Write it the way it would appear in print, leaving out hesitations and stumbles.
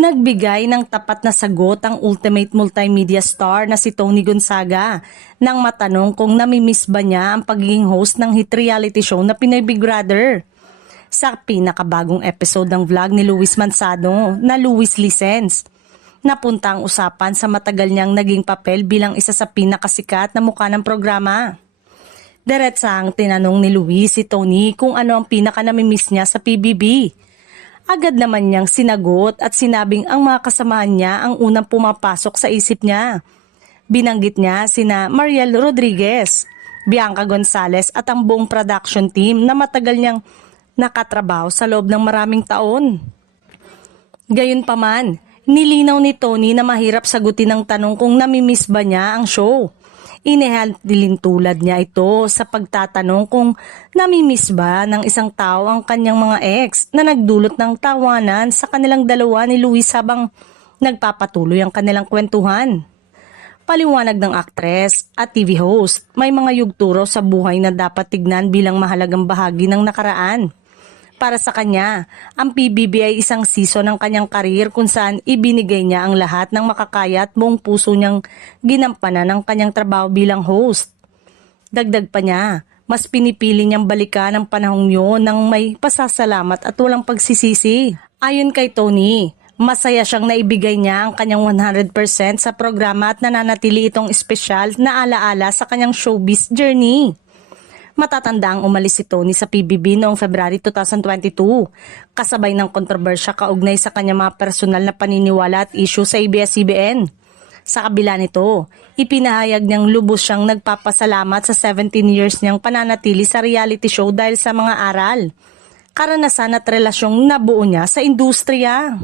Nagbigay ng tapat na sagot ang ultimate multimedia star na si Tony Gonzaga nang matanong kung namimiss ba niya ang pagiging host ng hit reality show na Pinoy Big Brother. Sa pinakabagong episode ng vlog ni Luis Manzano na Luis Listens, napunta ang usapan sa matagal niyang naging papel bilang isa sa pinakasikat na mukha ng programa. Diretsang tinanong ni Luis si Tony kung ano ang pinaka namimiss niya sa PBB. Agad naman niyang sinagot at sinabing ang mga kasamahan niya ang unang pumapasok sa isip niya. Binanggit niya sina Mariel Rodriguez, Bianca Gonzalez at ang buong production team na matagal niyang nakatrabaho sa loob ng maraming taon. Gayunpaman, nilinaw ni Tony na mahirap sagutin ang tanong kung namimiss ba niya ang show. Inihandilin tulad niya ito sa pagtatanong kung namimiss ba ng isang tao ang kanyang mga ex na nagdulot ng tawanan sa kanilang dalawa ni Luis habang nagpapatuloy ang kanilang kwentuhan. Paliwanag ng aktres at TV host, may mga yugturo sa buhay na dapat tignan bilang mahalagang bahagi ng nakaraan. Para sa kanya, ang PBB ay isang season ng kanyang karir kung saan ibinigay niya ang lahat ng makakaya at buong puso niyang ginampanan ang kanyang trabaho bilang host. Dagdag pa niya, mas pinipili niyang balikan ang panahong yun ng may pasasalamat at walang pagsisisi. Ayon kay Tony, masaya siyang naibigay niya ang kanyang 100% sa programa at nananatili itong espesyal na alaala sa kanyang showbiz journey. Matatanda ang umalis si Tony sa PBB noong February 2022, kasabay ng kontrobersya kaugnay sa kanyang mga personal na paniniwala at issue sa ABS-CBN. Sa kabila nito, ipinahayag niyang lubos siyang nagpapasalamat sa 17 years niyang pananatili sa reality show dahil sa mga aral, karanasan at relasyong nabuo niya sa industriya.